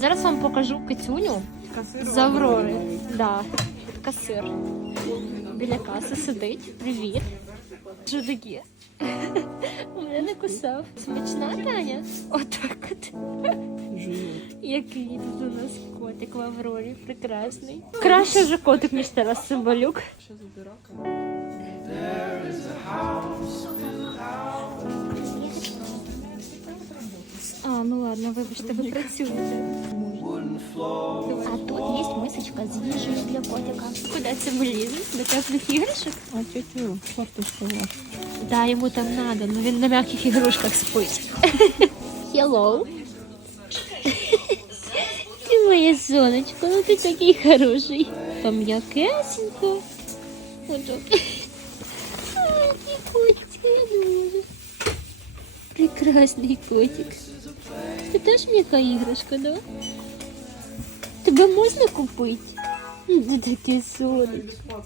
Зараз вам покажу кицюню з Аврори. Да. Касир. Біля каси сидить. Привіт. Що таке? Мене не кусав. Смачна Таня? Отак от. Який тут у нас котик в Аврорі. Прекрасний. Краще вже котик, ніж Тарас Цимбалюк. А, ну ладно, вибачте, ви працюєте. А тут є мисочка з їжею для котика. Куди це ми ліземо? До теплих іграшок? А тетю, форточку вашу. Да, йому там надо, но він на м'яких ігрушках спить. Hello. Ти моє сонечко, ну ти такий хороший. Там м'якесенько. Отак. Прекрасний котик. Ти теж м'яка іграшка, да? Тебе можна купити? Ну, Ти таке сонечко.